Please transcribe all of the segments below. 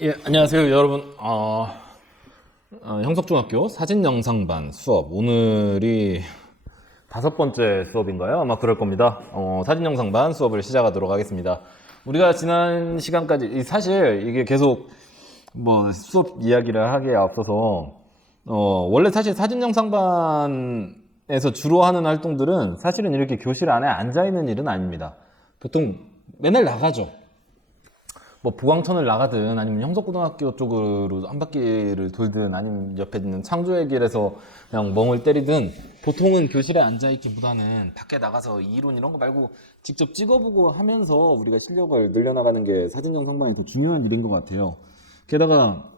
예, 안녕하세요, 여러분. 형석중학교 사진영상반 수업. 오늘이 5번째 수업인가요? 아마 그럴 겁니다. 사진영상반 수업을 시작하도록 하겠습니다. 우리가 지난 시간까지, 사실 이게 계속 뭐 수업 이야기를 하기에 앞서서, 원래 사실 사진영상반에서 주로 하는 활동들은 사실은 이렇게 교실 안에 앉아있는 일은 아닙니다. 보통 맨날 나가죠. 뭐 보광천을 나가든 아니면 형석고등학교 쪽으로 한 바퀴를 돌든 아니면 옆에 있는 창조의 길에서 그냥 멍을 때리든 보통은 교실에 앉아있기보다는 밖에 나가서 이론 이런 거 말고 직접 찍어보고 하면서 우리가 실력을 늘려나가는 게 사진영상반에서 중요한 일인 것 같아요. 게다가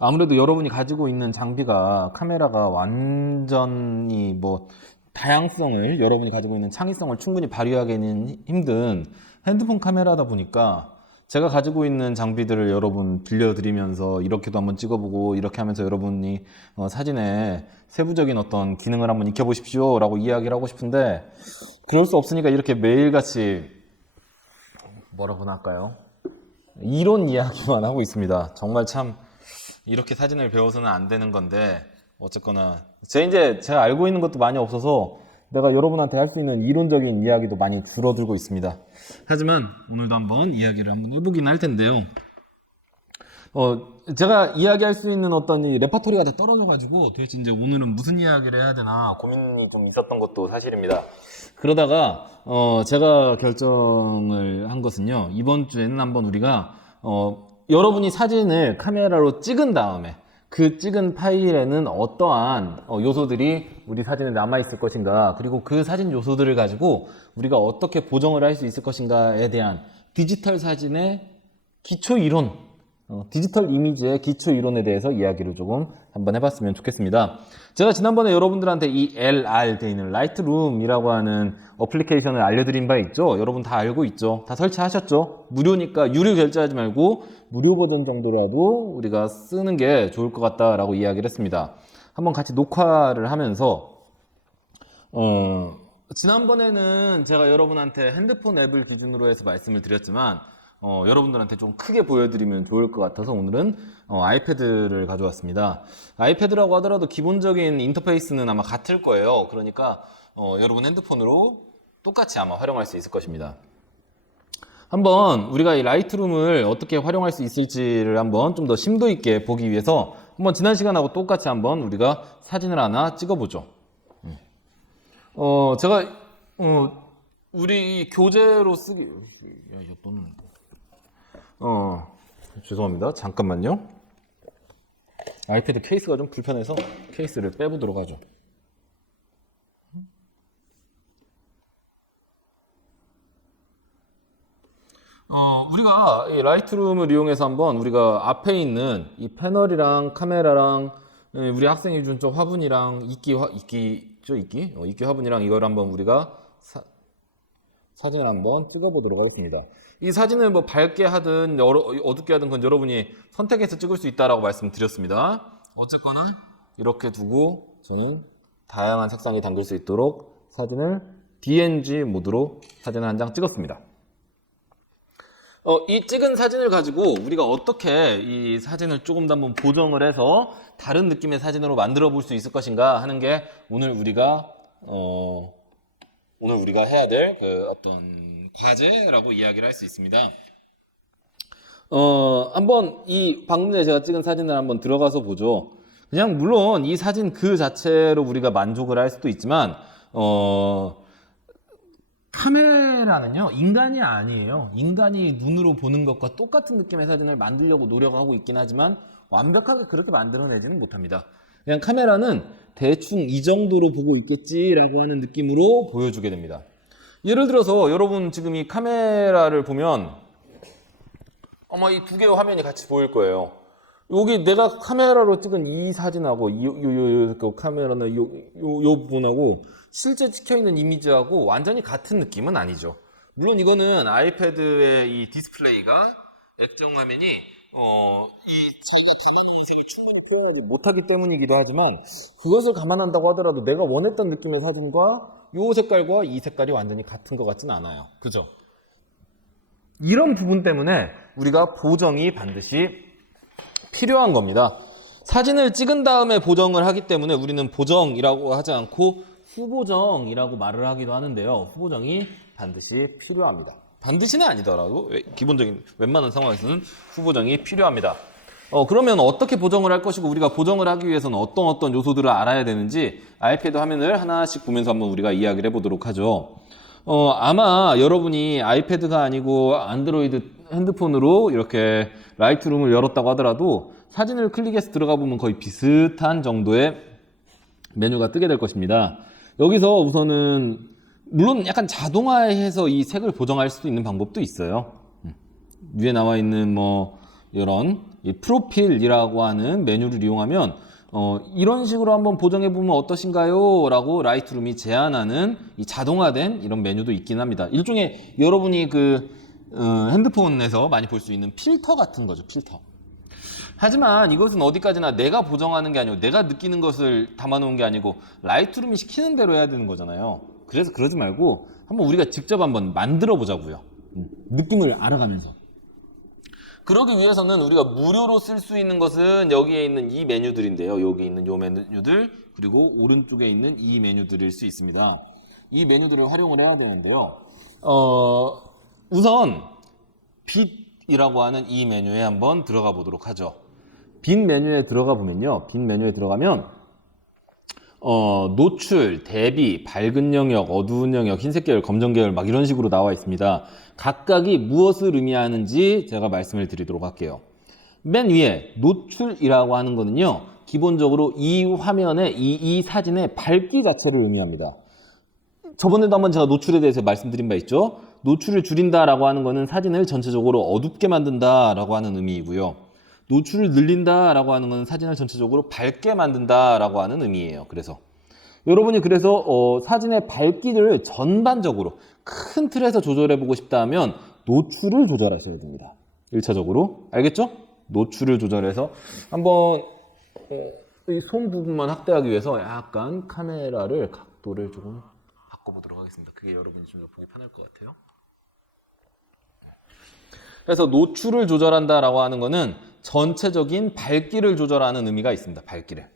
아무래도 여러분이 가지고 있는 장비가 카메라가 완전히 뭐 다양성을 여러분이 가지고 있는 창의성을 충분히 발휘하기는 힘든 핸드폰 카메라다 보니까 제가 가지고 있는 장비들을 여러분 빌려드리면서 이렇게도 한번 찍어보고 이렇게 하면서 여러분이 사진에 세부적인 어떤 기능을 한번 익혀보십시오 라고 이야기를 하고 싶은데 그럴 수 없으니까 이렇게 매일같이 뭐라고나 할까요? 이론 이야기만 하고 있습니다. 정말 참 이렇게 사진을 배워서는 안 되는 건데 어쨌거나 제가 알고 있는 것도 많이 없어서 내가 여러분한테 할 수 있는 이론적인 이야기도 많이 줄어들고 있습니다. 하지만 오늘도 한번 이야기를 한번 해보긴 할 텐데요. 제가 이야기할 수 있는 어떤 이 레퍼토리가 다 떨어져가지고 도대체 이제 오늘은 무슨 이야기를 해야 되나 고민이 좀 있었던 것도 사실입니다. 그러다가 제가 결정을 한 것은요. 이번 주에는 한번 우리가 여러분이 사진을 카메라로 찍은 다음에 그 찍은 파일에는 어떠한 요소들이 우리 사진에 남아있을 것인가, 그리고 그 사진 요소들을 가지고 우리가 어떻게 보정을 할 수 있을 것인가에 대한 디지털 사진의 기초 이론, 디지털 이미지의 기초 이론에 대해서 이야기를 조금 한번 해봤으면 좋겠습니다. 제가 지난번에 여러분들한테 이 LR 돼 있는 라이트룸이라고 하는 어플리케이션을 알려드린 바 있죠? 여러분 다 알고 있죠? 다 설치하셨죠? 무료니까 유료 결제하지 말고 무료 버전 정도라도 우리가 쓰는 게 좋을 것 같다라고 이야기를 했습니다. 한번 같이 녹화를 하면서 지난번에는 제가 여러분한테 핸드폰 앱을 기준으로 해서 말씀을 드렸지만 여러분들한테 좀 크게 보여드리면 좋을 것 같아서 오늘은 아이패드를 가져왔습니다. 아이패드라고 하더라도 기본적인 인터페이스는 아마 같을 거예요. 그러니까 여러분 핸드폰으로 똑같이 아마 활용할 수 있을 것입니다. 한번 우리가 이 라이트룸을 어떻게 활용할 수 있을지를 한번 좀 더 심도 있게 보기 위해서 한번 지난 시간하고 똑같이 한번 우리가 사진을 하나 찍어보죠. 제가 우리 교재로 쓰기 야, 이거 또는 죄송합니다. 잠깐만요. 아이패드 케이스가 좀 불편해서 케이스를 빼보도록 하죠. 우리가 이 라이트룸을 이용해서 한번 우리가 앞에 있는 이 패널이랑 카메라랑 우리 학생이 준 저 화분이랑 이끼 화분이랑 이걸 한번 우리가 사진을 한번 찍어보도록 하겠습니다. 이 사진을 뭐 밝게 하든 어둡게 하든 그건 여러분이 선택해서 찍을 수 있다라고 말씀드렸습니다. 어쨌거나 이렇게 두고 저는 다양한 색상이 담길 수 있도록 사진을 DNG 모드로 사진을 한 장 찍었습니다. 이 찍은 사진을 가지고 우리가 어떻게 이 사진을 조금 더 한번 보정을 해서 다른 느낌의 사진으로 만들어 볼 수 있을 것인가 하는 게 오늘 우리가 해야 될 그 어떤 과제라고 이야기를 할 수 있습니다. 한번 이 방금 전에 제가 찍은 사진을 한번 들어가서 보죠. 그냥 물론 이 사진 그 자체로 우리가 만족을 할 수도 있지만 카메라는요 인간이 아니에요. 인간이 눈으로 보는 것과 똑같은 느낌의 사진을 만들려고 노력하고 있긴 하지만 완벽하게 그렇게 만들어내지는 못합니다. 그냥 카메라는 대충 이 정도로 보고 있겠지라고 하는 느낌으로 보여주게 됩니다. 예를 들어서 여러분 지금 이 카메라를 보면 아마 이 두 개의 화면이 같이 보일 거예요. 여기 내가 카메라로 찍은 이 사진하고 그 카메라나 요 부분하고 실제 찍혀있는 이미지하고 완전히 같은 느낌은 아니죠. 물론 이거는 아이패드의 이 디스플레이가 액정 화면이 이 제가 기준으로 색을 충분히 표현하지 못하기 때문이기도 하지만 그것을 감안한다고 하더라도 내가 원했던 느낌의 사진과 이 색깔과 이 색깔이 완전히 같은 것 같진 않아요. 그죠? 이런 부분 때문에 우리가 보정이 반드시 필요한 겁니다. 사진을 찍은 다음에 보정을 하기 때문에 우리는 보정이라고 하지 않고 후보정이라고 말을 하기도 하는데요. 후보정이 반드시 필요합니다. 반드시는 아니더라도 기본적인 웬만한 상황에서는 후보정이 필요합니다. 그러면 어떻게 보정을 할 것이고 우리가 보정을 하기 위해서는 어떤 요소들을 알아야 되는지 아이패드 화면을 하나씩 보면서 한번 우리가 이야기를 해보도록 하죠. 아마 여러분이 아이패드가 아니고 안드로이드 핸드폰으로 이렇게 라이트룸을 열었다고 하더라도 사진을 클릭해서 들어가 보면 거의 비슷한 정도의 메뉴가 뜨게 될 것입니다. 여기서 우선은 물론 약간 자동화해서 이 색을 보정할 수도 있는 방법도 있어요. 위에 나와 있는 뭐 이런 이 프로필이라고 하는 메뉴를 이용하면 이런 식으로 한번 보정해 보면 어떠신가요? 라고 라이트룸이 제안하는 이 자동화된 이런 메뉴도 있긴 합니다. 일종의 여러분이 그 핸드폰에서 많이 볼 수 있는 필터 같은 거죠. 필터. 하지만 이것은 어디까지나 내가 보정하는 게 아니고 내가 느끼는 것을 담아놓은 게 아니고 라이트룸이 시키는 대로 해야 되는 거잖아요. 그래서 그러지 말고 한번 우리가 직접 한번 만들어 보자고요. 느낌을 알아가면서. 그러기 위해서는 우리가 무료로 쓸 수 있는 것은 여기에 있는 이 메뉴들인데요. 여기 있는 이 메뉴들 그리고 오른쪽에 있는 이 메뉴들일 수 있습니다. 이 메뉴들을 활용을 해야 되는데요. 우선 빛이라고 하는 이 메뉴에 한번 들어가 보도록 하죠. 빛 메뉴에 들어가 보면요. 빛 메뉴에 들어가면 노출, 대비, 밝은 영역, 어두운 영역, 흰색 계열, 검정 계열 막 이런 식으로 나와 있습니다. 각각이 무엇을 의미하는지 제가 말씀을 드리도록 할게요. 맨 위에 노출이라고 하는 거는요. 기본적으로 이 화면의 이 사진의 밝기 자체를 의미합니다. 저번에도 한번 제가 노출에 대해서 말씀드린 바 있죠. 노출을 줄인다라고 하는 거는 사진을 전체적으로 어둡게 만든다라고 하는 의미이고요. 노출을 늘린다라고 하는 건 사진을 전체적으로 밝게 만든다라고 하는 의미예요. 그래서 여러분이 사진의 밝기를 전반적으로 큰 틀에서 조절해 보고 싶다 하면 노출을 조절하셔야 됩니다. 1차적으로. 알겠죠? 노출을 조절해서 한번 이 손 부분만 확대하기 위해서 약간 카메라를 각도를 조금 바꿔보도록 하겠습니다. 그게 여러분이 좀 보기 편할 것 같아요. 그래서 노출을 조절한다라고 하는 거는 전체적인 밝기를 조절하는 의미가 있습니다. 밝기를.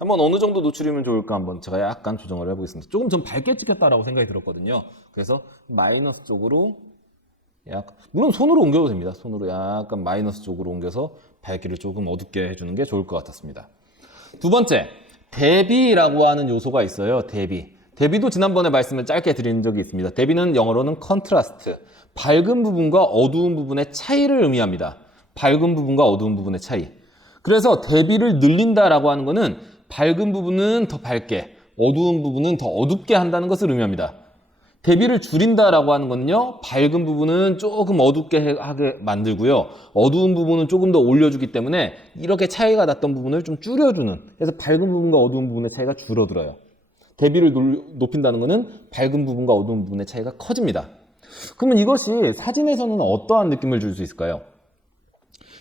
한번 어느 정도 노출이면 좋을까 한번 제가 약간 조정을 해보겠습니다. 조금 좀 밝게 찍혔다라고 생각이 들었거든요. 그래서 마이너스 쪽으로 약간, 물론 손으로 옮겨도 됩니다. 손으로 약간 마이너스 쪽으로 옮겨서 밝기를 조금 어둡게 해주는 게 좋을 것 같았습니다. 두 번째, 대비라고 하는 요소가 있어요. 대비. 대비도 지난번에 말씀을 짧게 드린 적이 있습니다. 대비는 영어로는 컨트라스트. 밝은 부분과 어두운 부분의 차이를 의미합니다. 밝은 부분과 어두운 부분의 차이. 그래서 대비를 늘린다라고 하는 것은 밝은 부분은 더 밝게, 어두운 부분은 더 어둡게 한다는 것을 의미합니다. 대비를 줄인다라고 하는 것은요, 밝은 부분은 조금 어둡게 하게 만들고요, 어두운 부분은 조금 더 올려주기 때문에 이렇게 차이가 났던 부분을 좀 줄여주는, 그래서 밝은 부분과 어두운 부분의 차이가 줄어들어요. 대비를 높인다는 것은 밝은 부분과 어두운 부분의 차이가 커집니다. 그러면 이것이 사진에서는 어떠한 느낌을 줄 수 있을까요?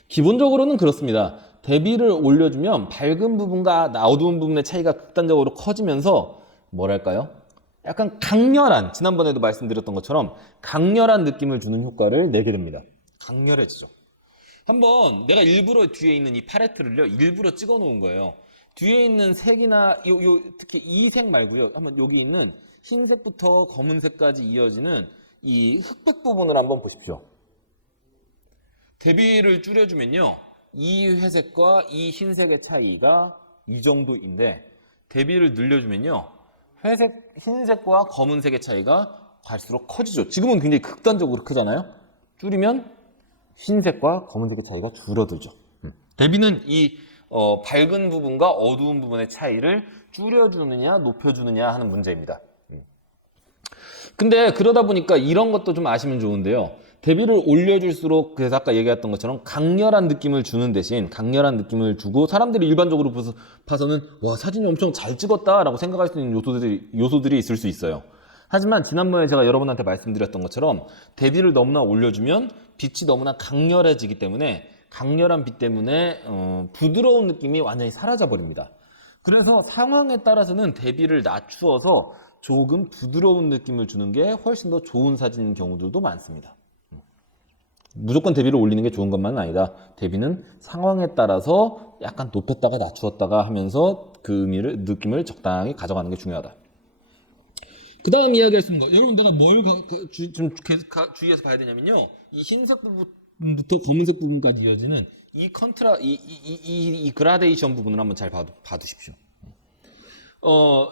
기본적으로는 그렇습니다. 대비를 올려주면 밝은 부분과 어두운 부분의 차이가 극단적으로 커지면서 뭐랄까요? 약간 강렬한, 지난번에도 말씀드렸던 것처럼 강렬한 느낌을 주는 효과를 내게 됩니다. 강렬해지죠. 한번 내가 일부러 뒤에 있는 이 팔레트를요, 일부러 찍어 놓은 거예요. 뒤에 있는 색이나 특히 이 색 말고요. 한번 여기 있는 흰색부터 검은색까지 이어지는 이 흑백 부분을 한번 보십시오. 대비를 줄여주면요, 이 회색과 이 흰색의 차이가 이 정도인데 대비를 늘려주면요, 흰색과 검은색의 차이가 갈수록 커지죠. 지금은 굉장히 극단적으로 크잖아요. 줄이면 흰색과 검은색의 차이가 줄어들죠. 대비는 이 밝은 부분과 어두운 부분의 차이를 줄여주느냐 높여주느냐 하는 문제입니다. 근데 그러다 보니까 이런 것도 좀 아시면 좋은데요. 대비를 올려줄수록, 그래서 아까 얘기했던 것처럼 강렬한 느낌을 주는 대신 강렬한 느낌을 주고 사람들이 일반적으로 봐서는 와, 사진이 엄청 잘 찍었다라고 생각할 수 있는 요소들이 있을 수 있어요. 하지만 지난번에 제가 여러분한테 말씀드렸던 것처럼 대비를 너무나 올려주면 빛이 너무나 강렬해지기 때문에 강렬한 빛 때문에 부드러운 느낌이 완전히 사라져버립니다. 그래서 상황에 따라서는 대비를 낮추어서 조금 부드러운 느낌을 주는 게 훨씬 더 좋은 사진인 경우들도 많습니다. 무조건 대비를 올리는 게 좋은 것만은 아니다. 대비는 상황에 따라서 약간 높였다가 낮추었다가 하면서 그 느낌을 적당히 가져가는 게 중요하다. 그 다음 이야기할 수 있는 거. 여러분, 내가 좀 주의해서 봐야 되냐면요. 이 흰색 부분부터 검은색 부분까지 이어지는 이 그라데이션 부분을 한번 잘 봐두십시오.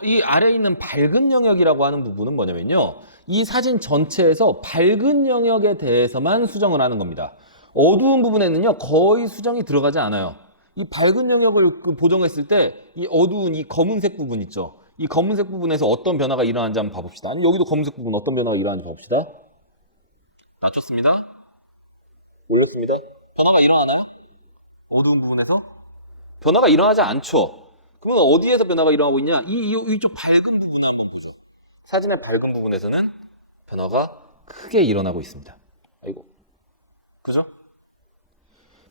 이 아래에 있는 밝은 영역이라고 하는 부분은 뭐냐면요. 이 사진 전체에서 밝은 영역에 대해서만 수정을 하는 겁니다. 어두운 부분에는요, 거의 수정이 들어가지 않아요. 이 밝은 영역을 보정했을 때, 이 어두운 이 검은색 부분 있죠. 이 검은색 부분에서 어떤 변화가 일어나는지 한번 봐봅시다. 아니, 여기도 검은색 부분 어떤 변화가 일어나는지 봐봅시다. 낮췄습니다. 올렸습니다. 변화가 일어나나요? 어두운 부분에서? 변화가 일어나지 않죠. 그러면 어디에서 변화가 일어나고 있냐? 이쪽 밝은 부분을 한번 보죠. 사진의 밝은 부분에서는 변화가 크게 일어나고 있습니다. 아이고. 그죠?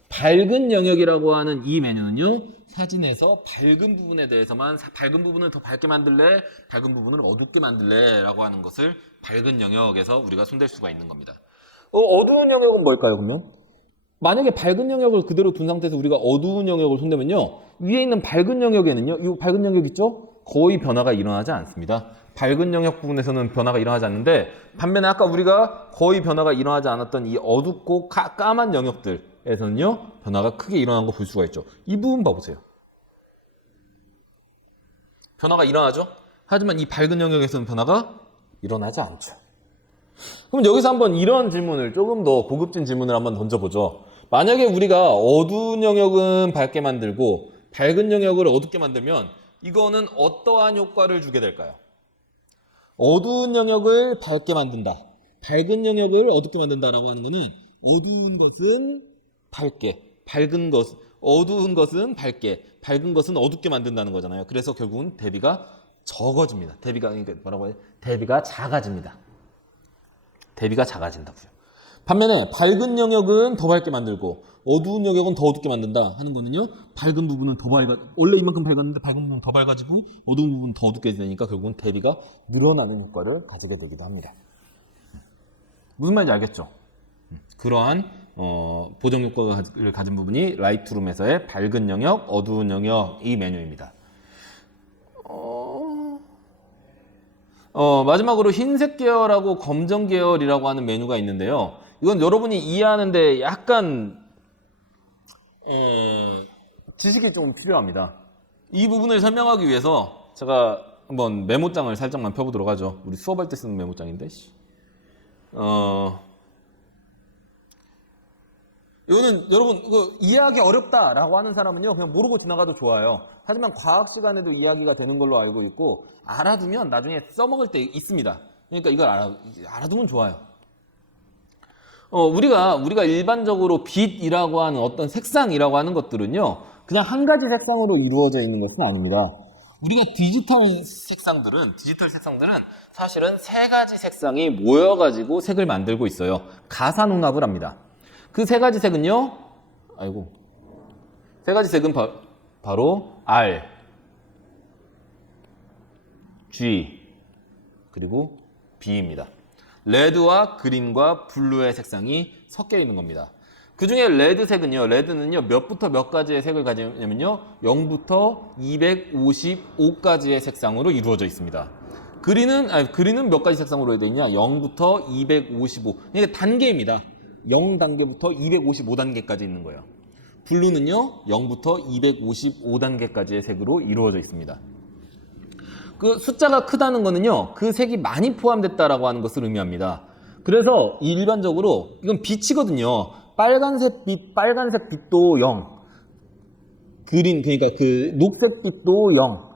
밝은 영역이라고 하는 이 메뉴는요, 사진에서 밝은 부분에 대해서만, 밝은 부분을 더 밝게 만들래, 밝은 부분을 어둡게 만들래 라고 하는 것을 밝은 영역에서 우리가 손댈 수가 있는 겁니다. 어두운 영역은 뭘까요, 그러면? 만약에 밝은 영역을 그대로 둔 상태에서 우리가 어두운 영역을 손대면요, 위에 있는 밝은 영역에는요, 이 밝은 영역 있죠? 거의 변화가 일어나지 않습니다. 밝은 영역 부분에서는 변화가 일어나지 않는데, 반면에 아까 우리가 거의 변화가 일어나지 않았던 이 어둡고 까만 영역들에서는요, 변화가 크게 일어난 거 볼 수가 있죠. 이 부분 봐보세요. 변화가 일어나죠? 하지만 이 밝은 영역에서는 변화가 일어나지 않죠. 그럼 여기서 한번 이런 질문을, 조금 더 고급진 질문을 한번 던져보죠. 만약에 우리가 어두운 영역은 밝게 만들고 밝은 영역을 어둡게 만들면 이거는 어떠한 효과를 주게 될까요? 어두운 영역을 밝게 만든다, 밝은 영역을 어둡게 만든다라고 하는 거는 어두운 것은 밝게, 어두운 것은 밝게, 밝은 것은 어둡게 만든다는 거잖아요. 그래서 결국은 대비가 적어집니다. 그러니까 뭐라고 해요? 대비가 작아집니다. 대비가 작아진다고요. 반면에 밝은 영역은 더 밝게 만들고 어두운 영역은 더 어둡게 만든다 하는 거는요, 밝은 부분은 더 원래 이만큼 밝았는데 밝은 부분은 더 밝아지고 어두운 부분은 더 어둡게 되니까 결국은 대비가 늘어나는 효과를 가지게 되기도 합니다. 무슨 말인지 알겠죠? 그러한 보정 효과를 가진 부분이 라이트룸에서의 밝은 영역, 어두운 영역 이 메뉴입니다. 마지막으로 흰색 계열하고 검정 계열이라고 하는 메뉴가 있는데요. 이건 여러분이 이해하는데 약간 지식이 좀 필요합니다. 이 부분을 설명하기 위해서 제가 한번 메모장을 살짝만 펴보도록 하죠. 우리 수업할 때 쓰는 메모장인데. 이거는 여러분 이해하기 어렵다라고 하는 사람은요, 그냥 모르고 지나가도 좋아요. 하지만 과학 시간에도 이야기가 되는 걸로 알고 있고 알아두면 나중에 써먹을 때 있습니다. 그러니까 이걸 알아두면 좋아요. 우리가 일반적으로 빛이라고 하는 어떤 색상이라고 하는 것들은요, 그냥 한 가지 색상으로 이루어져 있는 것은 아닙니다. 우리가 디지털 색상들은 사실은 세 가지 색상이 모여가지고 색을 만들고 있어요. 가산홍합을 합니다. 그 세 가지 색은요, 세 가지 색은 바로 R, G, 그리고 B입니다. 레드와 그린과 블루의 색상이 섞여 있는 겁니다. 그 중에 레드는요, 몇부터 몇 가지의 색을 가지냐면요, 0부터 255가지의 색상으로 이루어져 있습니다. 그린은 몇 가지 색상으로 되어 있냐? 0부터 255. 그러니까 단계입니다. 0단계부터 255단계까지 있는 거예요. 블루는요, 0부터 255단계까지의 색으로 이루어져 있습니다. 그 숫자가 크다는 거는요, 그 색이 많이 포함됐다라고 하는 것을 의미합니다. 그래서 일반적으로 이건 빛이거든요. 빨간색 빛도 0, 그러니까 그 녹색 빛도 0,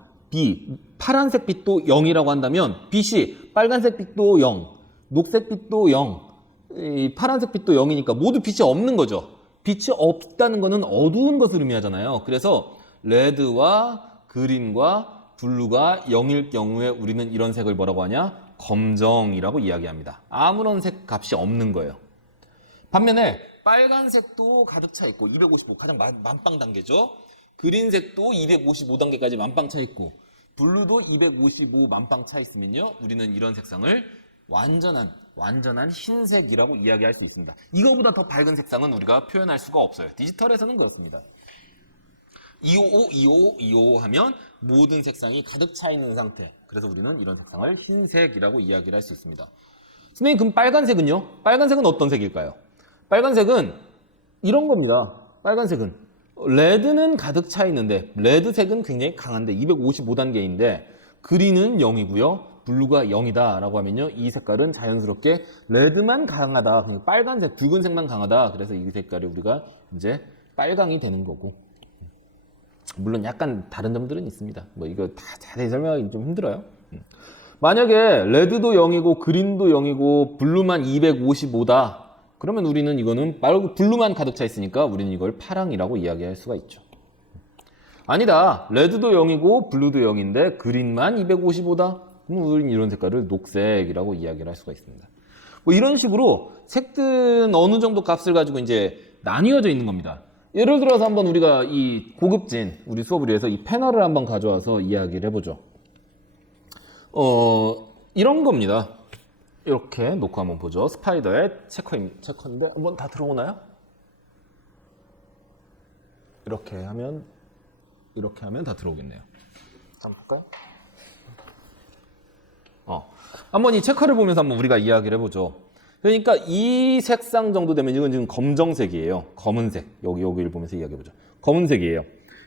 파란색 빛도 0이라고 한다면 빛이 빨간색 빛도 0, 녹색 빛도 0, 파란색 빛도 0이니까 모두 빛이 없는 거죠. 빛이 없다는 거는 어두운 것을 의미하잖아요. 그래서 레드와 그린과 블루가 0일 경우에 우리는 이런 색을 뭐라고 하냐? 검정이라고 이야기합니다. 아무런 색 값이 없는 거예요. 반면에 빨간색도 가득 차 있고 255 가장 만빵 단계죠. 그린색도 255단계까지 만빵 차 있고 블루도 255 만빵 차 있으면요, 우리는 이런 색상을 완전한 완전한 흰색이라고 이야기할 수 있습니다. 이거보다 더 밝은 색상은 우리가 표현할 수가 없어요. 디지털에서는 그렇습니다. 255, 255, 255 하면 모든 색상이 가득 차 있는 상태. 그래서 우리는 이런 색상을 흰색이라고 이야기를 할 수 있습니다. 선생님, 그럼 빨간색은요? 빨간색은 어떤 색일까요? 빨간색은 이런 겁니다. 빨간색은 레드는 가득 차 있는데 레드색은 굉장히 강한데 255단계인데 그린은 0이고요. 블루가 0이다 라고 하면요. 이 색깔은 자연스럽게 레드만 강하다. 그냥 빨간색, 붉은색만 강하다. 그래서 이 색깔이 우리가 이제 빨강이 되는 거고. 물론 약간 다른 점들은 있습니다. 뭐 이거 다 자세히 설명하기 좀 힘들어요. 만약에 레드도 0이고 그린도 0이고 블루만 255다. 그러면 우리는 이거는 블루만 가득 차 있으니까 우리는 이걸 파랑이라고 이야기할 수가 있죠. 아니다. 레드도 0이고 블루도 0인데 그린만 255다. 그럼 우리는 이런 색깔을 녹색이라고 이야기를 할 수가 있습니다. 뭐 이런 식으로 색들은 어느 정도 값을 가지고 이제 나뉘어져 있는 겁니다. 예를 들어서 한번 우리가 이 고급진 우리 수업을 위해서 이 패널을 한번 가져와서 이야기를 해보죠. 이런 겁니다. 이렇게 놓고 한번 보죠. 스파이더의 체커인데 한번 다 들어오나요? 이렇게 하면 다 들어오겠네요. 한번 볼까요? 한번 이 체커를 보면서 한번 우리가 이야기를 해보죠. 그러니까 이 색상 정도 되면 이건 지금 검정색이에요. 검은색. 여기를 보면서 이야기해보죠. 검은색이에요.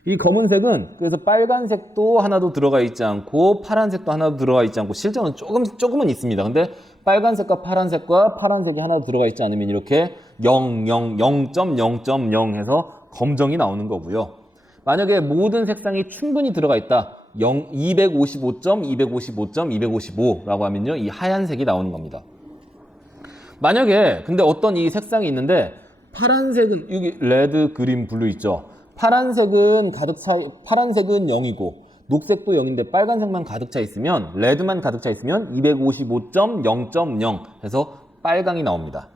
이 검은색은 그래서 빨간색도 하나도 들어가 있지 않고 파란색도 하나도 들어가 있지 않고 실제로는 조금은 있습니다. 근데 빨간색과 파란색이 하나도 들어가 있지 않으면 이렇게 0.0.0 해서 검정이 나오는 거고요. 만약에 모든 색상이 충분히 들어가 있다. 255.255.255라고 하면요. 이 하얀색이 나오는 겁니다. 만약에 근데 어떤 이 색상이 있는데 파란색은 여기 레드, 그린, 블루 있죠. 파란색은 0이고 녹색도 0인데 빨간색만 가득 차 있으면 레드만 가득 차 있으면 255.0.0 해서 빨강이 나옵니다.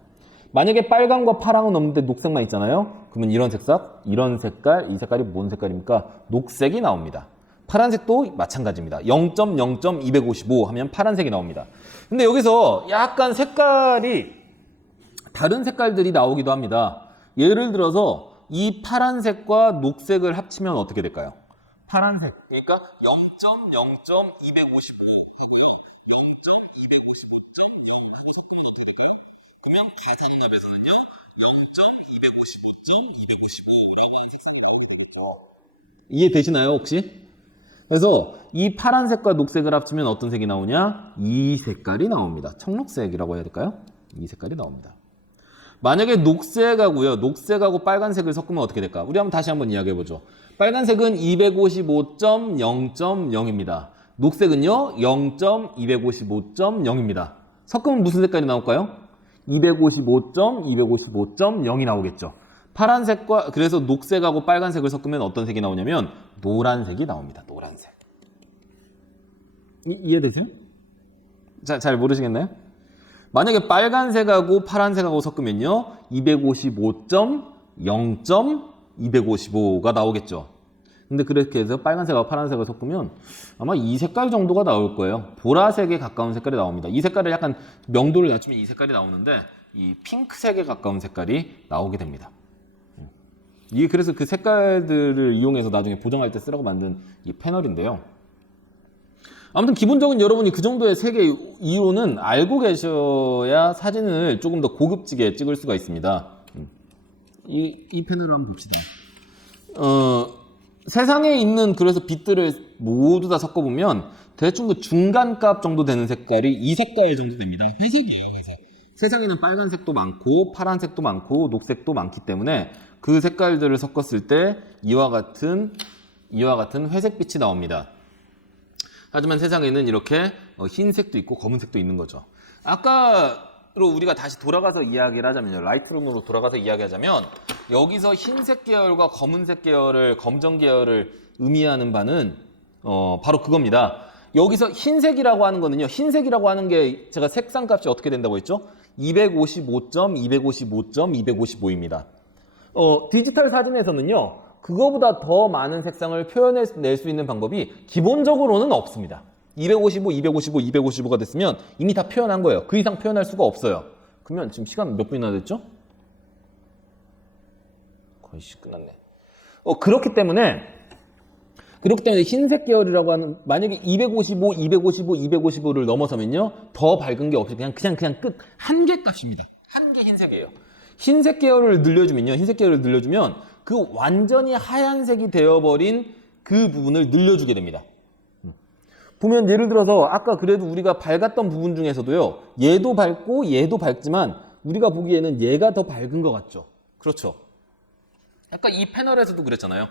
만약에 빨강과 파랑은 없는데 녹색만 있잖아요. 그러면 이런 색깔, 이 색깔이 뭔 색깔입니까? 녹색이 나옵니다. 파란색도 마찬가지입니다. 0.0.255 하면 파란색이 나옵니다. 근데 여기서 약간 색깔이 다른 색깔들이 나오기도 합니다. 예를 들어서 이 파란색과 녹색을 합치면 어떻게 될까요? 파란색. 그러니까 0.0.255 0.255.0 하고 섞으면 어떻게 될까요? 그러면 가상납에서는요 0.255.255라는 색상이 있거든요. 이해되시나요 혹시? 그래서 이 파란색과 녹색을 합치면 어떤 색이 나오냐? 이 색깔이 나옵니다. 청록색이라고 해야 될까요? 이 색깔이 나옵니다. 만약에 녹색하고 빨간색을 섞으면 어떻게 될까? 우리 다시 한번 이야기해보죠. 빨간색은 255.0.0입니다. 녹색은요 0.255.0입니다. 섞으면 무슨 색깔이 나올까요? 255.255.0이 나오겠죠. 그래서 녹색하고 빨간색을 섞으면 어떤 색이 나오냐면 노란색이 나옵니다. 노란색. 이해되세요? 잘 모르시겠나요? 만약에 빨간색하고 파란색하고 섞으면요 255.0.255가 나오겠죠. 근데 그렇게 해서 빨간색하고 파란색을 섞으면 아마 이 색깔 정도가 나올 거예요. 보라색에 가까운 색깔이 나옵니다. 이 색깔을 약간 명도를 낮추면 이 색깔이 나오는데 이 핑크색에 가까운 색깔이 나오게 됩니다. 이게 그래서 그 색깔들을 이용해서 나중에 보정할 때 쓰라고 만든 이 패널인데요. 아무튼 기본적인 여러분이 그 정도의 색의 이유는 알고 계셔야 사진을 조금 더 고급지게 찍을 수가 있습니다. 이 패널을 한번 봅시다. 세상에 있는 그래서 빛들을 모두 다 섞어보면 대충 그 중간값 정도 되는 색깔이 이 색깔 정도 됩니다. 회색이에요, 회색. 세상에는 빨간색도 많고 파란색도 많고 녹색도 많기 때문에 그 색깔들을 섞었을 때 이와 같은 회색빛이 나옵니다. 하지만 세상에는 이렇게 흰색도 있고 검은색도 있는 거죠. 아까로 우리가 다시 돌아가서 이야기를 하자면요. 라이트룸으로 돌아가서 이야기하자면 여기서 흰색 계열과 검은색 계열을 검정 계열을 의미하는 바는 바로 그겁니다. 여기서 흰색이라고 하는 거는요. 흰색이라고 하는 게 제가 색상 값이 어떻게 된다고 했죠? 255.255.255입니다. 디지털 사진에서는요. 그거보다 더 많은 색상을 표현해낼 수 있는 방법이 기본적으로는 없습니다. 255, 255, 255가 됐으면 이미 다 표현한 거예요. 그 이상 표현할 수가 없어요. 그러면 지금 시간 몇 분이나 됐죠? 거의 끝났네. 그렇기 때문에 흰색 계열이라고 하면 만약에 255, 255, 255를 넘어서면요. 더 밝은 게 없이 그냥 끝. 한계 값입니다. 한계 흰색이에요. 흰색 계열을 늘려주면 그 완전히 하얀색이 되어버린 그 부분을 늘려주게 됩니다. 보면 예를 들어서 아까 그래도 우리가 밝았던 부분 중에서도요. 얘도 밝고 얘도 밝지만 우리가 보기에는 얘가 더 밝은 것 같죠. 그렇죠. 아까 이 패널에서도 그랬잖아요.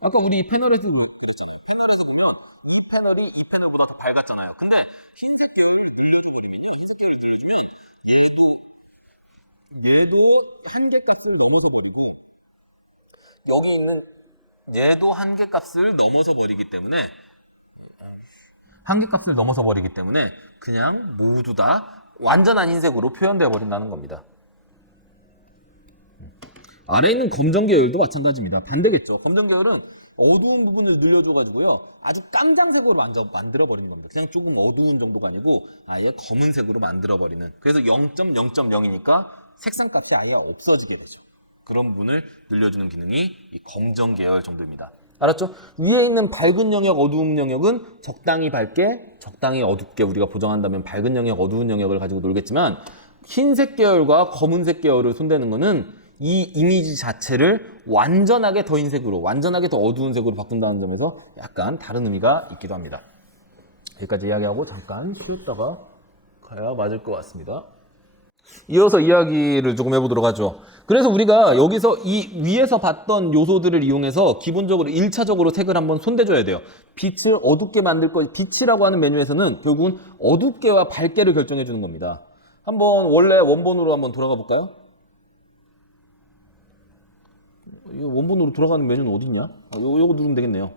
아까 우리 이 패널에서 보면 이 패널이 이 패널보다 더 밝았잖아요. 근데 흰색 계열을 늘려주면요. 얘도 한계값을 넘어서 버리고 여기 있는 얘도 한계값을 넘어서 버리기 때문에 그냥 모두 다 완전한 흰색으로 표현되어 버린다는 겁니다. 아래에 있는 검정 계열도 마찬가지입니다. 반대겠죠. 검정 계열은 어두운 부분을 늘려줘가지고요. 아주 깜장색으로 만들어버리는 겁니다. 그냥 조금 어두운 정도가 아니고 아예 검은색으로 만들어버리는. 그래서 0.0.0이니까 색상값이 아예 없어지게 되죠. 그런 부분을 늘려주는 기능이 이 검정 계열 정도입니다. 알았죠? 위에 있는 밝은 영역, 어두운 영역은 적당히 밝게, 적당히 어둡게 우리가 보정한다면 밝은 영역, 어두운 영역을 가지고 놀겠지만 흰색 계열과 검은색 계열을 손대는 거는 이 이미지 자체를 완전하게 더 흰색으로, 완전하게 더 어두운 색으로 바꾼다는 점에서 약간 다른 의미가 있기도 합니다. 여기까지 이야기하고 잠깐 쉬었다가 가야 맞을 것 같습니다. 이어서 이야기를 조금 해보도록 하죠. 그래서 우리가 여기서 이 위에서 봤던 요소들을 이용해서 기본적으로 1차적으로 색을 한번 손대줘야 돼요. 빛을 어둡게 만들 것, 빛이라고 하는 메뉴에서는 결국은 어둡게와 밝게를 결정해 주는 겁니다. 한번 원래 원본으로 한번 돌아가 볼까요? 이 원본으로 돌아가는 메뉴는 어딨냐? 요거 누르면 되겠네요.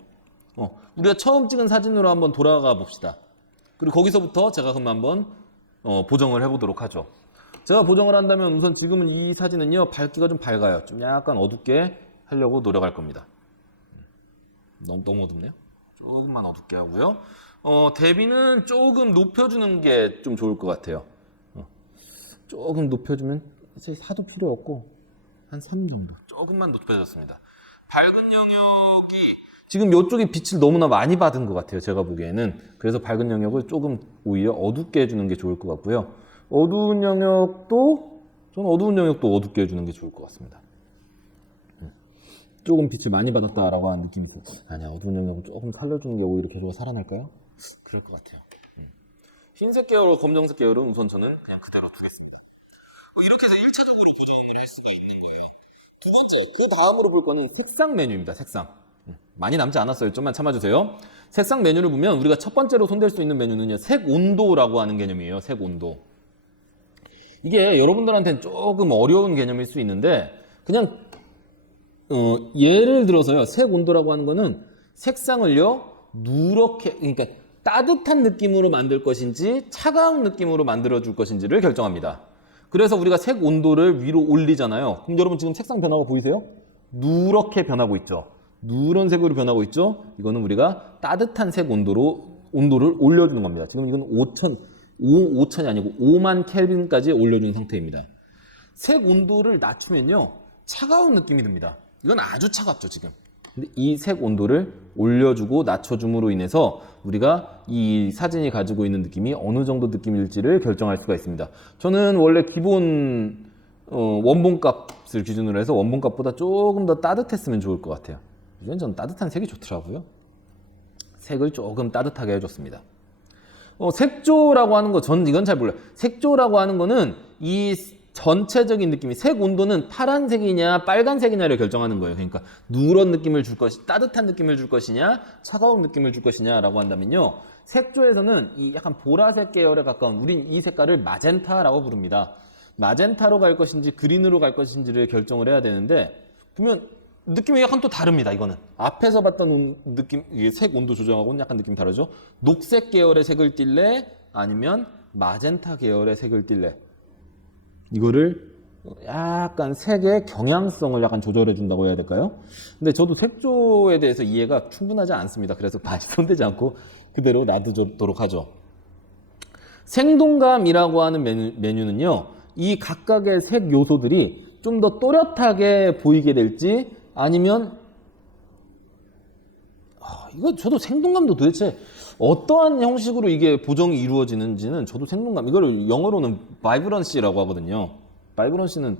우리가 처음 찍은 사진으로 한번 돌아가 봅시다. 그리고 거기서부터 제가 그럼 한번 보정을 해보도록 하죠. 제가 보정을 한다면 우선 지금은 이 사진은요 밝기가 좀 밝아요. 좀 약간 어둡게 하려고 노력할 겁니다. 너무 어둡네요. 조금만 어둡게 하고요. 대비는 조금 높여주는 게 좀 좋을 것 같아요. 조금 높여주면 사실 4도 필요 없고 한 3 정도. 조금만 높여줬습니다. 밝은 영역이 지금 이쪽에 빛을 너무나 많이 받은 것 같아요. 제가 보기에는. 그래서 밝은 영역을 조금 오히려 어둡게 해주는 게 좋을 것 같고요. 어두운 영역도 어둡게 해주는 게 좋을 것 같습니다. 조금 빛을 많이 받았다라고 하는 느낌이 좀 아니야. 어두운 영역을 조금 살려주는 게 오히려 계속 살아날까요? 그럴 것 같아요. 흰색 계열과 검정색 계열은 우선 저는 그냥 그대로 두겠습니다. 이렇게 해서 1차적으로 보정을 할 수가 있는 거예요. 두 번째, 그 다음으로 볼 거는 색상 메뉴입니다. 색상. 많이 남지 않았어요. 좀만 참아주세요. 색상 메뉴를 보면 우리가 첫 번째로 손댈 수 있는 메뉴는요. 색 온도라고 하는 개념이에요. 색 온도. 이게 여러분들한테는 조금 어려운 개념일 수 있는데 그냥 예를 들어서요. 색 온도라고 하는 거는 색상을요. 누렇게 그러니까 따뜻한 느낌으로 만들 것인지 차가운 느낌으로 만들어 줄 것인지를 결정합니다. 그래서 우리가 색 온도를 위로 올리잖아요. 그럼 여러분 지금 색상 변화가 보이세요? 누렇게 변하고 있죠. 누런색으로 변하고 있죠. 이거는 우리가 따뜻한 색 온도를 올려주는 겁니다. 지금 이건 5천이 아니고 5만 켈빈까지 올려주는 상태입니다. 색 온도를 낮추면요. 차가운 느낌이 듭니다. 이건 아주 차갑죠, 지금. 근데 이 색 온도를 올려주고 낮춰줌으로 인해서 우리가 이 사진이 가지고 있는 느낌이 어느 정도 느낌일지를 결정할 수가 있습니다. 저는 원래 기본 원본 값을 기준으로 해서 원본 값보다 조금 더 따뜻했으면 좋을 것 같아요. 요즘 저는 따뜻한 색이 좋더라고요. 색을 조금 따뜻하게 해줬습니다. 색조라고 하는 거, 저는 이건 잘 몰라요. 색조라고 하는 거는 이 전체적인 느낌이 색 온도는 파란색이냐 빨간색이냐를 결정하는 거예요. 그러니까 누런 느낌을 줄 것이 따뜻한 느낌을 줄 것이냐 차가운 느낌을 줄 것이냐라고 한다면요. 색조에서는 이 약간 보라색 계열에 가까운 우린 이 색깔을 마젠타라고 부릅니다. 마젠타로 갈 것인지 그린으로 갈 것인지를 결정을 해야 되는데 보면 느낌이 약간 또 다릅니다. 이거는 앞에서 봤던 느낌, 색 온도 조정하고는 약간 느낌이 다르죠. 녹색 계열의 색을 띨래 아니면 마젠타 계열의 색을 띨래 이거를 약간 색의 경향성을 약간 조절해 준다고 해야 될까요? 근데 저도 색조에 대해서 이해가 충분하지 않습니다. 그래서 많이 손대지 않고 그대로 놔두도록 하죠. 생동감이라고 하는 메뉴는요, 이 각각의 색 요소들이 좀 더 또렷하게 보이게 될지 아니면 이거 저도 생동감도 도대체 어떠한 형식으로 이게 보정이 이루어지는지는 저도 생동감, 이거를 영어로는 바이브런시라고 하거든요. 바이브런시는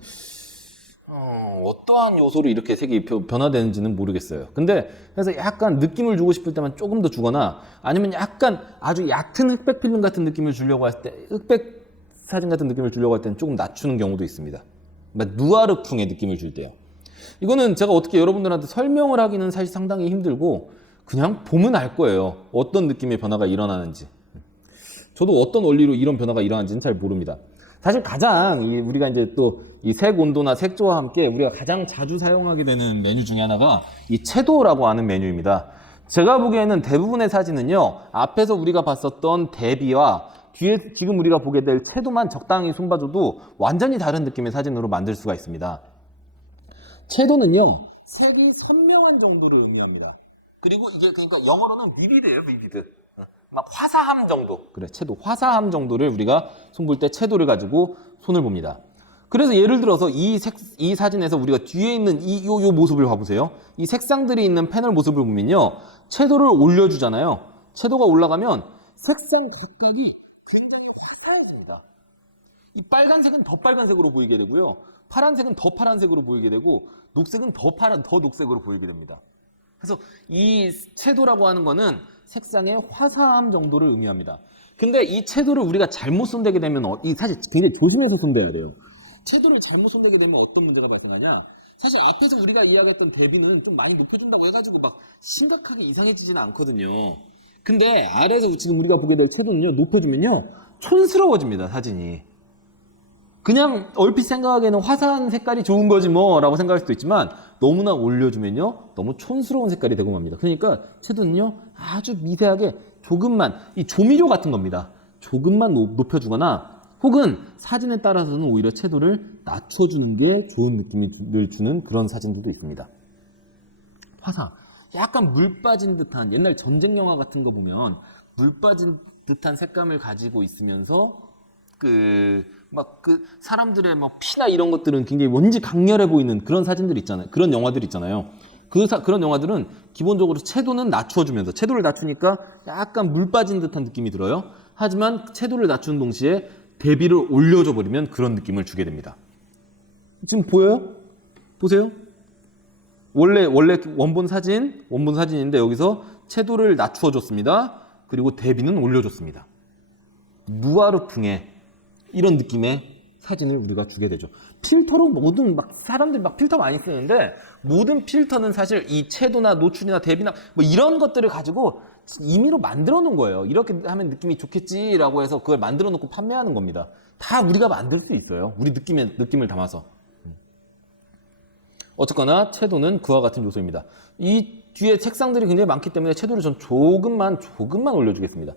어떠한 요소로 이렇게 색이 변화되는지는 모르겠어요. 근데 그래서 약간 느낌을 주고 싶을 때만 조금 더 주거나 아니면 약간 아주 얕은 흑백 필름 같은 느낌을 주려고 할 때, 흑백 사진 같은 느낌을 주려고 할 때는 조금 낮추는 경우도 있습니다. 누아르풍의 느낌을 줄 때요. 이거는 제가 어떻게 여러분들한테 설명을 하기는 사실 상당히 힘들고 그냥 보면 알 거예요. 어떤 느낌의 변화가 일어나는지. 저도 어떤 원리로 이런 변화가 일어나는지는 잘 모릅니다. 사실 가장 우리가 이제 또 이 색 온도나 색조와 함께 우리가 가장 자주 사용하게 되는 메뉴 중에 하나가 이 채도라고 하는 메뉴입니다. 제가 보기에는 대부분의 사진은요, 앞에서 우리가 봤었던 대비와 뒤에 지금 우리가 보게 될 채도만 적당히 손봐줘도 완전히 다른 느낌의 사진으로 만들 수가 있습니다. 채도는요, 색이 선명한 정도를 의미합니다. 그리고 이게 그러니까 영어로는 비비드예요, 비비드. 막 화사함 정도. 그래, 채도. 화사함 정도를 우리가 손 볼 때 채도를 가지고 손을 봅니다. 그래서 예를 들어서 이 사진에서 우리가 뒤에 있는 요 모습을 봐보세요. 이 색상들이 있는 패널 모습을 보면요, 채도를 올려주잖아요. 채도가 올라가면 색상 각각이 굉장히 화사해집니다. 이 빨간색은 더 빨간색으로 보이게 되고요. 파란색은 더 파란색으로 보이게 되고, 녹색은 더 녹색으로 보이게 됩니다. 그래서 이 채도라고 하는 거는 색상의 화사함 정도를 의미합니다. 근데 이 채도를 우리가 잘못 손대게 되면 이 사실 굉장히 조심해서 손대야 돼요. 채도를 잘못 손대게 되면 어떤 문제가 발생하냐? 사실 앞에서 우리가 이야기했던 대비는 좀 많이 높여준다고 해가지고 막 심각하게 이상해지지는 않거든요. 근데 아래에서 지금 우리가 보게 될 채도는요, 높여주면요, 촌스러워집니다, 사진이. 그냥 얼핏 생각하기에는 화사한 색깔이 좋은 거지 뭐 라고 생각할 수도 있지만 너무나 올려주면요, 너무 촌스러운 색깔이 되고 맙니다. 그러니까 채도는요, 아주 미세하게 조금만, 이 조미료 같은 겁니다. 조금만 높여주거나 혹은 사진에 따라서는 오히려 채도를 낮춰주는 게 좋은 느낌을 주는 그런 사진들도 있습니다. 화사, 약간 물 빠진 듯한, 옛날 전쟁 영화 같은 거 보면 물 빠진 듯한 색감을 가지고 있으면서 사람들의 막 피나 이런 것들은 굉장히 뭔지 강렬해 보이는 그런 사진들 있잖아요. 그런 영화들 있잖아요. 그런 영화들은 기본적으로 채도는 낮춰주면서, 채도를 낮추니까 약간 물 빠진 듯한 느낌이 들어요. 하지만 채도를 낮추는 동시에 대비를 올려줘 버리면 그런 느낌을 주게 됩니다. 지금 보여요? 보세요. 원래 원본 사진인데 여기서 채도를 낮추어 줬습니다. 그리고 대비는 올려줬습니다. 누아르풍의 이런 느낌의 사진을 우리가 주게 되죠. 필터로 모든 사람들이 필터 많이 쓰는데 모든 필터는 사실 이 채도나 노출이나 대비나 뭐 이런 것들을 가지고 임의로 만들어 놓은 거예요. 이렇게 하면 느낌이 좋겠지라고 해서 그걸 만들어 놓고 판매하는 겁니다. 다 우리가 만들 수 있어요. 우리 느낌을 담아서. 어쨌거나 채도는 그와 같은 요소입니다. 이 뒤에 색상들이 굉장히 많기 때문에 채도를 전 조금만 올려주겠습니다.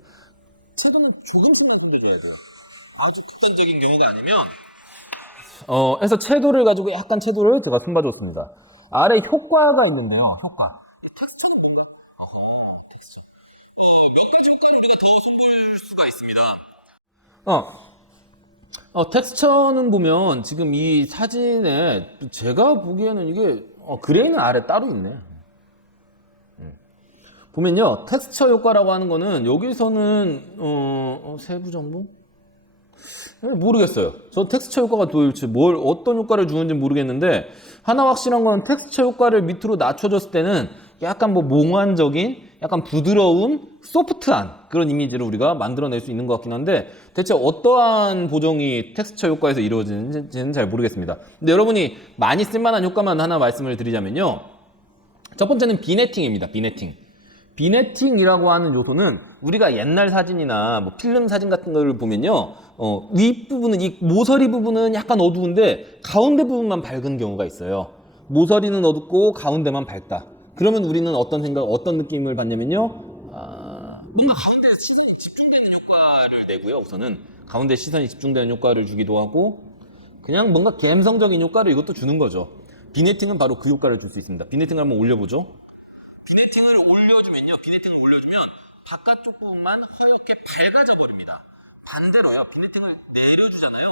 채도는 조금씩만 올려야 돼요. 아주 극단적인 경우가 아니면 해서 채도를 가지고 약간 채도를 제가 손봐줬습니다. 아래 효과가 있는데요. 효과. 텍스처는 뭔가? 텍스처. 몇 가지 효과를 우리가 더 손볼 수가 있습니다. 텍스처는 보면 지금 이 사진에 제가 보기에는 이게 그레이는 아래 따로 있네. 보면요, 텍스처 효과라고 하는 거는 여기서는 세부 정보? 모르겠어요. 저 텍스처 효과가 도대체 어떤 효과를 주는지 모르겠는데 하나 확실한 거는 텍스처 효과를 밑으로 낮춰줬을 때는 약간 몽환적인, 약간 부드러운, 소프트한 그런 이미지를 우리가 만들어낼 수 있는 것 같긴 한데 대체 어떠한 보정이 텍스처 효과에서 이루어지는지는 잘 모르겠습니다. 근데 여러분이 많이 쓸만한 효과만 하나 말씀을 드리자면요, 첫 번째는 비네팅입니다. 비네팅이라고 하는 요소는 우리가 옛날 사진이나 필름 사진 같은 걸 보면요, 윗부분은, 이 모서리 부분은 약간 어두운데 가운데 부분만 밝은 경우가 있어요. 모서리는 어둡고 가운데만 밝다. 그러면 우리는 어떤 느낌을 받냐면요, 뭔가 가운데 시선이 집중되는 효과를 내고요. 우선은 가운데 시선이 집중되는 효과를 주기도 하고, 그냥 뭔가 감성적인 효과를 이것도 주는 거죠. 비네팅은 바로 그 효과를 줄 수 있습니다. 비네팅을 한번 올려보죠. 비네팅을 올려주면 바깥쪽 부분만 허옇게 밝아져 버립니다. 반대로요. 비네팅을 내려주잖아요.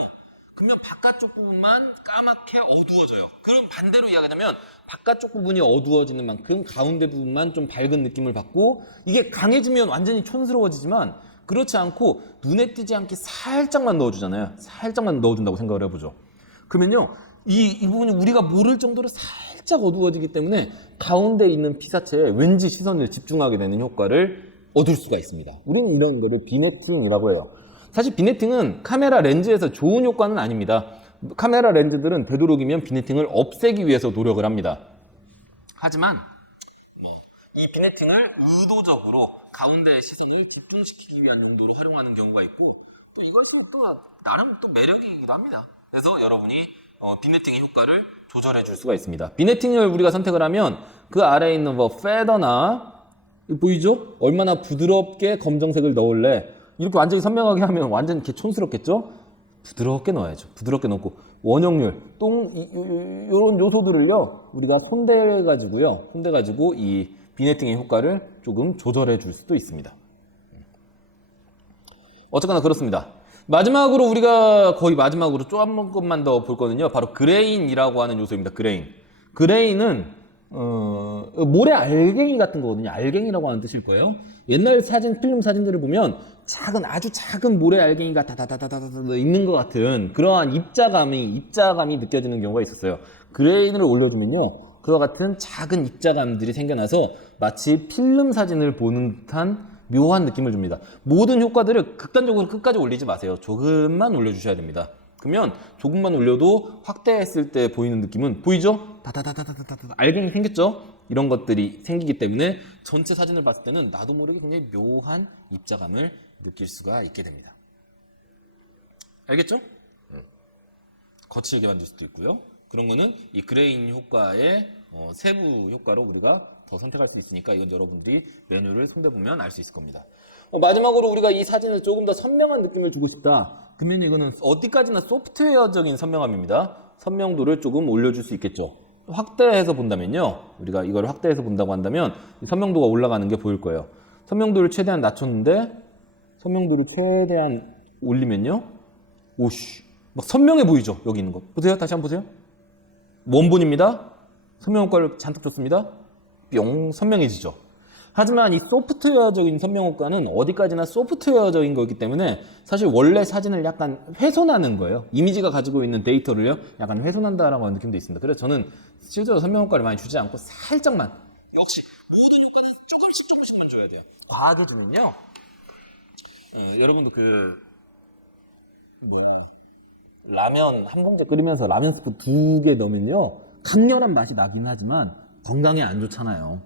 그러면 바깥쪽 부분만 까맣게 어두워져요. 그럼 반대로 이야기하자면 바깥쪽 부분이 어두워지는 만큼 가운데 부분만 좀 밝은 느낌을 받고, 이게 강해지면 완전히 촌스러워지지만 그렇지 않고 눈에 띄지 않게 살짝만 넣어주잖아요. 살짝만 넣어준다고 생각을 해보죠. 그러면요, 이 부분이 우리가 모를 정도로 살짝 어두워지기 때문에 가운데 있는 피사체에 왠지 시선을 집중하게 되는 효과를 얻을 수가 있습니다. 우리는 이런 거를 비네팅이라고 해요. 사실 비네팅은 카메라 렌즈에서 좋은 효과는 아닙니다. 카메라 렌즈들은 되도록이면 비네팅을 없애기 위해서 노력을 합니다. 하지만 이 비네팅을 의도적으로 가운데 시선을 집중시키기 위한 용도로 활용하는 경우가 있고, 또 이것은 또 나름 또 매력이기도 합니다. 그래서 여러분이 비네팅의 효과를 조절해 줄 수가 있습니다. 비네팅을 우리가 선택을 하면 그 아래에 있는 뭐 페더나, 보이죠? 얼마나 부드럽게 검정색을 넣을래? 이렇게 완전히 선명하게 하면 완전 이렇게 촌스럽겠죠? 부드럽게 넣어야죠. 부드럽게 넣고 원형률, 이런 요소들을요 우리가 손대가지고 이 비네팅의 효과를 조금 조절해 줄 수도 있습니다. 어쨌거나 그렇습니다. 마지막으로 우리가 거의 마지막으로 조금만 더 볼 거는요, 바로 그레인이라고 하는 요소입니다. 그레인은 모래 알갱이 같은 거거든요. 알갱이라고 하는 뜻일 거예요. 옛날 필름 사진들을 보면 아주 작은 모래 알갱이가 다다다다다다 있는 것 같은 그러한 입자감이 느껴지는 경우가 있었어요. 그레인을 올려주면요, 그와 같은 작은 입자감들이 생겨나서 마치 필름 사진을 보는 듯한 묘한 느낌을 줍니다. 모든 효과들을 극단적으로 끝까지 올리지 마세요. 조금만 올려주셔야 됩니다. 그러면 조금만 올려도 확대했을 때 보이는 느낌은, 보이죠? 다다다다다다다 알갱이 생겼죠? 이런 것들이 생기기 때문에 전체 사진을 봤을 때는 나도 모르게 굉장히 묘한 입자감을 느낄 수가 있게 됩니다. 알겠죠? 거칠게 만들 수도 있고요. 그런 거는 이 그레인 효과의 세부 효과로 우리가 더 선택할 수 있으니까 이건 여러분들이 메뉴를 손대보면 알 수 있을 겁니다. 마지막으로 우리가 이 사진을 조금 더 선명한 느낌을 주고 싶다. 그러면 이거는 어디까지나 소프트웨어적인 선명함입니다. 선명도를 조금 올려줄 수 있겠죠. 확대해서 본다면요, 우리가 이걸 확대해서 본다고 한다면 선명도가 올라가는 게 보일 거예요. 선명도를 최대한 낮췄는데 선명도를 최대한 올리면요, 오씨, 막 선명해 보이죠? 여기 있는 거 보세요. 다시 한번 보세요. 원본입니다. 선명 효과를 잔뜩 줬습니다. 뿅, 선명해지죠. 하지만 이 소프트웨어적인 선명 효과는 어디까지나 소프트웨어적인 거기 때문에 사실 원래 사진을 약간 훼손하는 거예요. 이미지가 가지고 있는 데이터를요 약간 훼손한다라고 하는 느낌도 있습니다. 그래서 저는 실제로 선명 효과를 많이 주지 않고 살짝만, 역시 조금씩만 줘야 돼요. 과하게 주면요, 여러분도 라면 한 봉지 끓이면서 라면 스프 2개 넣으면요 강렬한 맛이 나긴 하지만 건강에 안 좋잖아요.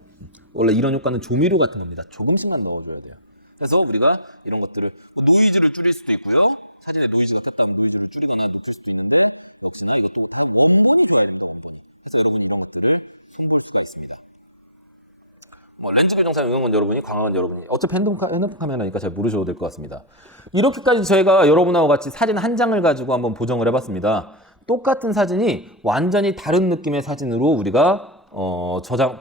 원래 이런 효과는 조미료 같은 겁니다. 조금씩만 넣어줘야 돼요. 그래서 우리가 이런 것들을 노이즈를 줄일 수도 있고요. 사진에 노이즈가 탔다면 노이즈를 줄이거나 높일 수도 있는데, 역시나 이것도 원본이 가야 됩니다. 그래서 여러분 이런 것들을 손볼 수가 있습니다. 렌즈 교정사 응용은 여러분이, 광학은 여러분이. 어차피 핸드폰 카메라니까 잘 모르셔도 될 것 같습니다. 이렇게까지 저희가 여러분하고 같이 사진 한 장을 가지고 한번 보정을 해봤습니다. 똑같은 사진이 완전히 다른 느낌의 사진으로 우리가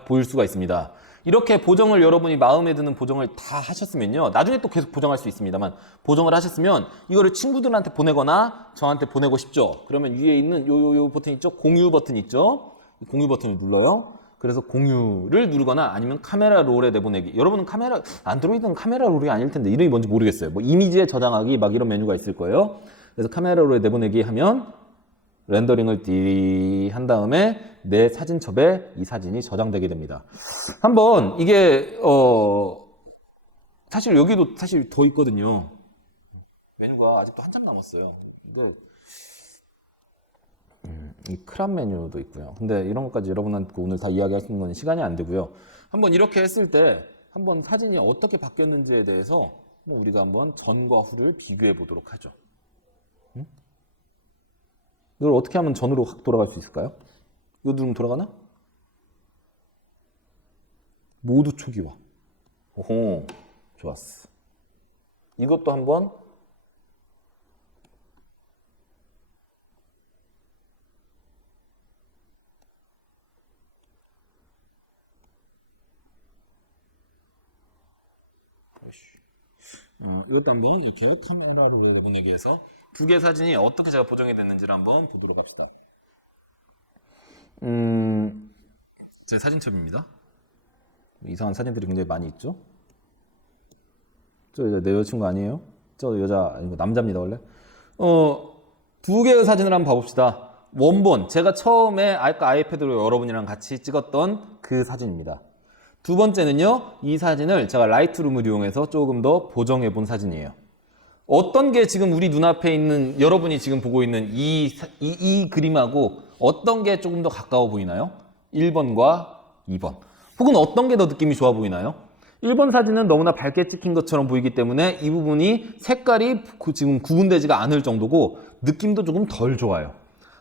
보일 수가 있습니다. 이렇게 보정을 여러분이 마음에 드는 보정을 다 하셨으면요, 나중에 또 계속 보정할 수 있습니다만, 보정을 하셨으면 이거를 친구들한테 보내거나 저한테 보내고 싶죠. 그러면 위에 있는 요 버튼 있죠? 공유 버튼 있죠? 공유 버튼을 눌러요. 그래서 공유를 누르거나 아니면 카메라 롤에 내보내기. 여러분은 안드로이드는 카메라 롤이 아닐 텐데 이름이 뭔지 모르겠어요. 뭐 이미지에 저장하기 막 이런 메뉴가 있을 거예요. 그래서 카메라 롤에 내보내기 하면 렌더링을 한 다음에 내 사진첩에 이 사진이 저장되게 됩니다. 한번 이게 사실 여기도 사실 더 있거든요. 메뉴가 아직도 한참 남았어요. 이 크랍 메뉴도 있고요. 근데 이런 것까지 여러분한테 오늘 다 이야기할 수 있는 건 시간이 안 되고요. 한번 이렇게 했을 때 한번 사진이 어떻게 바뀌었는지에 대해서 우리가 한번 전과 후를 비교해 보도록 하죠. 이걸 어떻게 하면 전으로 확 돌아갈 수 있을까요? 이거 누르면 돌아가나? 모두 초기화. 오호, 좋았어. 이것도 한번 이것도 한번 이렇게 카메라로 보내기 위해서 두 개의 사진이 어떻게 제가 보정이 됐는지를 한번 보도록 합시다. 제 사진첩입니다. 이상한 사진들이 굉장히 많이 있죠. 저 여자 내 여자친구 아니에요? 저 여자 아니고 남자입니다 원래. 두 개의 사진을 한번 봐봅시다. 원본 제가 처음에 아까 아이패드로 여러분이랑 같이 찍었던 그 사진입니다. 두 번째는요, 이 사진을 제가 라이트룸을 이용해서 조금 더 보정해 본 사진이에요. 어떤 게 지금 우리 눈앞에 있는 여러분이 지금 보고 있는 이 그림하고 어떤 게 조금 더 가까워 보이나요? 1번과 2번. 혹은 어떤 게 더 느낌이 좋아 보이나요? 1번 사진은 너무나 밝게 찍힌 것처럼 보이기 때문에 이 부분이 색깔이 지금 구분되지가 않을 정도고 느낌도 조금 덜 좋아요.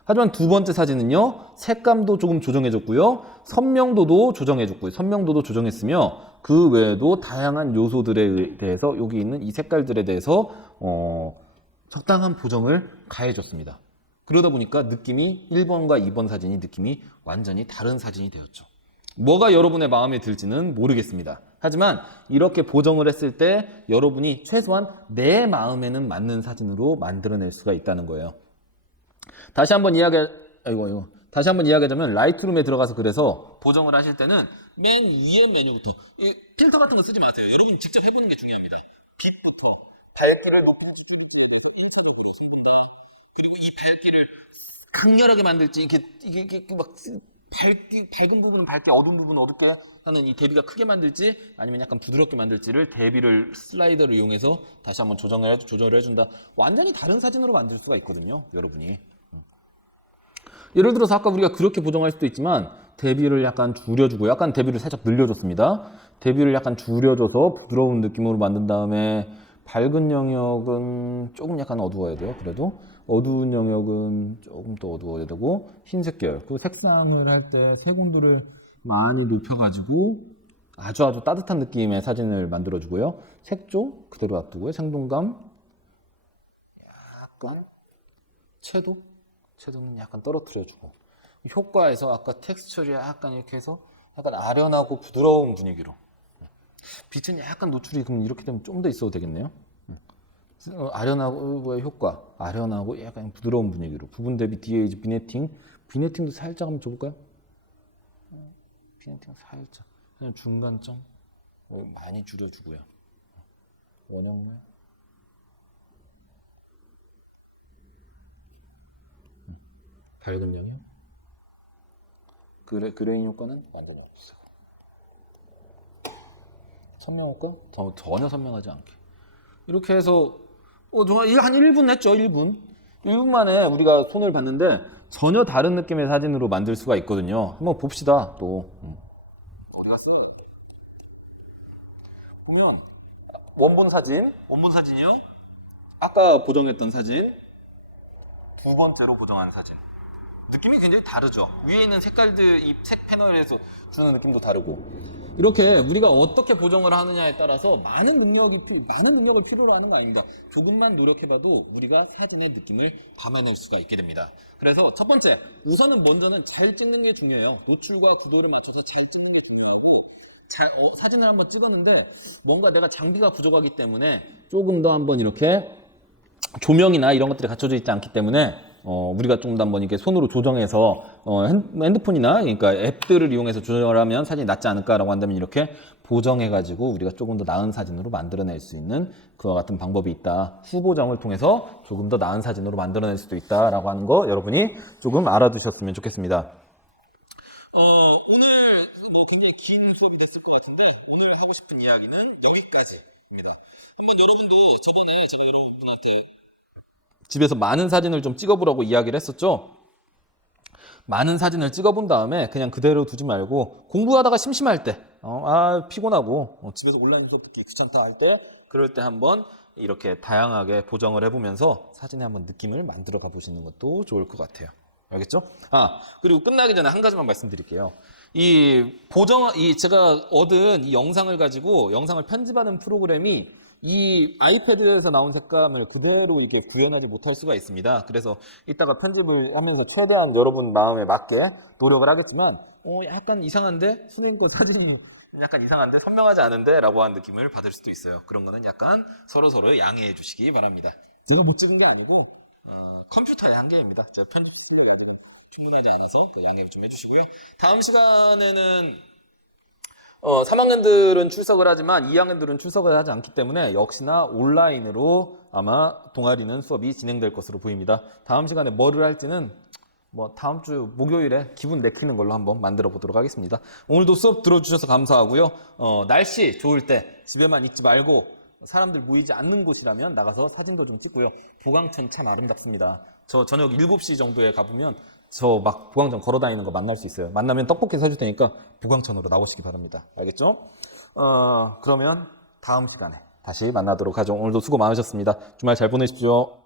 하지만 두 번째 사진은요, 색감도 조금 조정해줬고요, 선명도도 조정해줬고요, 선명도도 조정했으며 그 외에도 다양한 요소들에 대해서 여기 있는 이 색깔들에 대해서 적당한 보정을 가해줬습니다. 그러다 보니까 느낌이 1번과 2번 사진이 느낌이 완전히 다른 사진이 되었죠. 뭐가 여러분의 마음에 들지는 모르겠습니다. 하지만 이렇게 보정을 했을 때 여러분이 최소한 내 마음에는 맞는 사진으로 만들어낼 수가 있다는 거예요. 다시 한번 이야기하자면 라이트룸에 들어가서 그래서 보정을 하실 때는 맨 위에 메뉴부터 필터 같은 거 쓰지 마세요. 여러분 직접 해보는 게 중요합니다. 빛부터 밝기를 높이는 기준으로 인쇄를 보셔서 해본다. 그리고 이 밝기를 강렬하게 만들지 이게 막 밝은 부분은 밝게 어두운 부분은 어둡게 하는 이 대비가 크게 만들지 아니면 약간 부드럽게 만들지를 대비를 슬라이더를 이용해서 다시 한번 조절을 해준다. 완전히 다른 사진으로 만들 수가 있거든요, 여러분이. 예를 들어서 아까 우리가 그렇게 보정할 수도 있지만 대비를 약간 줄여주고 약간 대비를 살짝 늘려줬습니다. 대비를 약간 줄여줘서 부드러운 느낌으로 만든 다음에 밝은 영역은 조금 약간 어두워야 돼요. 그래도 어두운 영역은 조금 더 어두워야 되고 흰색 계열, 그 색상을 할 때 색온도를 많이 높여가지고 아주 따뜻한 느낌의 사진을 만들어주고요. 색조 그대로 놔두고요. 생동감 약간 채도는 약간 떨어뜨려주고 효과에서 아까 텍스처를 약간 이렇게 해서 약간 아련하고 부드러운 분위기로 빛은 약간 노출이 그럼 이렇게 되면 좀 더 있어도 되겠네요. 아련하고 효과 아련하고 약간 부드러운 분위기로 부분 대비 DH 비네팅도 살짝 한번 줘볼까요? 비네팅 살짝 그냥 중간점 많이 줄여주고요. 원형물 밝은 영역 그레인 효과는 완전 없어요. 선명 효과 전혀 선명하지 않게 이렇게 해서 정말 한 1분 했죠. 1분 만에 우리가 손을 봤는데 전혀 다른 느낌의 사진으로 만들 수가 있거든요. 한번 봅시다. 또 어디가 쓰는 거예요? 보면 원본 사진이요. 아까 보정했던 사진 두 번째로 보정한 사진 느낌이 굉장히 다르죠. 위에 있는 색깔들 이 색 패널에서 주는 느낌도 다르고 이렇게 우리가 어떻게 보정을 하느냐에 따라서 많은 능력을 필요로 하는 거 아닌가. 조금만 노력해봐도 우리가 사진의 느낌을 담아낼 수가 있게 됩니다. 그래서 첫 번째 먼저는 잘 찍는 게 중요해요. 노출과 구도를 맞춰서 잘 찍는 게 중요하고 사진을 한번 찍었는데 뭔가 내가 장비가 부족하기 때문에 조금 더 한번 이렇게 조명이나 이런 것들이 갖춰져 있지 않기 때문에 우리가 좀 더 한번 이렇게 손으로 조정해서 핸드폰이나 그러니까 앱들을 이용해서 조정하면 사진이 낫지 않을까라고 한다면 이렇게 보정해가지고 우리가 조금 더 나은 사진으로 만들어낼 수 있는 그와 같은 방법이 있다. 후보정을 통해서 조금 더 나은 사진으로 만들어낼 수도 있다라고 하는 거 여러분이 조금 알아두셨으면 좋겠습니다. 오늘 굉장히 긴 수업이 됐을 것 같은데 오늘 하고 싶은 이야기는 여기까지입니다. 한번 여러분도 저번에 제가 여러분한테 집에서 많은 사진을 좀 찍어보라고 이야기를 했었죠. 많은 사진을 찍어본 다음에 그냥 그대로 두지 말고 공부하다가 심심할 때, 피곤하고 집에서 온라인 수업 듣기 귀찮다 할 때 그럴 때 한번 이렇게 다양하게 보정을 해보면서 사진에 한번 느낌을 만들어 가보시는 것도 좋을 것 같아요. 알겠죠? 그리고 끝나기 전에 한 가지만 말씀드릴게요. 제가 얻은 이 영상을 가지고 영상을 편집하는 프로그램이 이 아이패드에서 나온 색감을 그대로 이렇게 구현하지 못할 수가 있습니다. 그래서 이따가 편집을 하면서 최대한 여러분 마음에 맞게 노력을 하겠지만 약간 이상한데? 선생님 거 사진이 약간 이상한데 선명하지 않은데 라고 하는 느낌을 받을 수도 있어요. 그런 거는 약간 서로 양해해 주시기 바랍니다. 제가 못 찍은 게 아니고 컴퓨터의 한계입니다. 제가 편집 스킬이 아직은 충분하지 않아서 양해 좀 해주시고요. 다음 시간에는 3학년들은 출석을 하지만 2학년들은 출석을 하지 않기 때문에 역시나 온라인으로 아마 동아리는 수업이 진행될 것으로 보입니다. 다음 시간에 뭐를 할지는 다음 주 목요일에 기분 내키는 걸로 한번 만들어 보도록 하겠습니다. 오늘도 수업 들어주셔서 감사하고요. 날씨 좋을 때 집에만 있지 말고 사람들 모이지 않는 곳이라면 나가서 사진도 좀 찍고요. 보강천 참 아름답습니다. 저 저녁 7시 정도에 가보면 저 막 보강천 걸어 다니는 거 만날 수 있어요. 만나면 떡볶이 사줄 테니까 보강천으로 나오시기 바랍니다. 알겠죠? 그러면 다음 시간에 다시 만나도록 하죠. 오늘도 수고 많으셨습니다. 주말 잘 보내십시오.